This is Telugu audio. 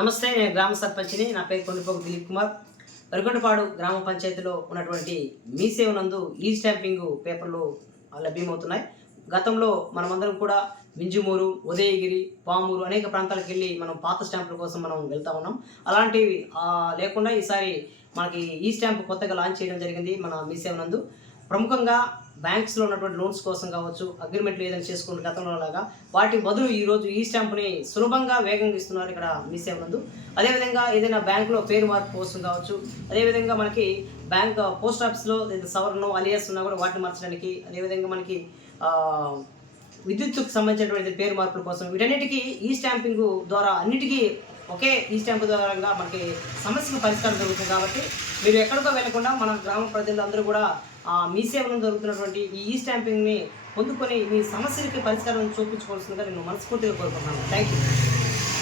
నమస్తే నేను గ్రామ సర్పంచ్ని. నా పేరు కొండపోకు దిలీప్ కుమార్. వరికొండపాడు గ్రామ పంచాయతీలో ఉన్నటువంటి మీ సేవ నందు ఈ స్టాంపింగ్ పేపర్లు లభ్యమవుతున్నాయి. గతంలో మనమందరం కూడా మింజుమూరు ఉదయగిరి పామూరు అనేక ప్రాంతాలకు వెళ్ళి మనం పాత స్టాంపుల కోసం మనం వెళ్తా ఉన్నాం. అలాంటివి లేకుండా ఈసారి మనకి ఈ స్టాంప్ కొత్తగా లాంచ్ చేయడం జరిగింది మన మీ సేవ నందు ప్రముఖంగా బ్యాంక్స్లో ఉన్నటువంటి లోన్స్ కోసం కావచ్చు అగ్రిమెంట్లు ఏదైనా చేసుకున్న గతంలో లాగా వాటి బదులు ఈరోజు ఈ స్టాంపుని సులభంగా వేగంగా ఇస్తున్నారు ఇక్కడ మీసే సేవ అదేవిధంగా ఏదైనా బ్యాంకులో పేరు మార్పు కోసం కావచ్చు అదేవిధంగా మనకి బ్యాంక్ పోస్ట్ ఆఫీస్లో ఏదైనా సవరణ అలియాస్ ఉన్నా కూడా వాటిని మార్చడానికి అదేవిధంగా మనకి విద్యుత్కు విద్యుత్తుకు సంబంధించినటువంటి పేరు మార్పుల కోసం వీటన్నిటికీ ఈ స్టాంపింగ్ ద్వారా అన్నిటికీ ఒకే ఈ స్టాంపు ద్వారా మనకి సమస్యకు పరిష్కారం జరుగుతుంది కాబట్టి మీరు ఎక్కడికో వెళ్ళకుండా మన గ్రామ ప్రజలందరూ కూడా మీ సేవలో జరుగుతున్నటువంటి ఈ ఈ స్టాంపింగ్ని పొందుకొని మీ సమస్యలకి పరిష్కారం చూపించుకోవాల్సిందిగా నేను మనస్ఫూర్తిగా కోరుకుంటున్నాను. Thank you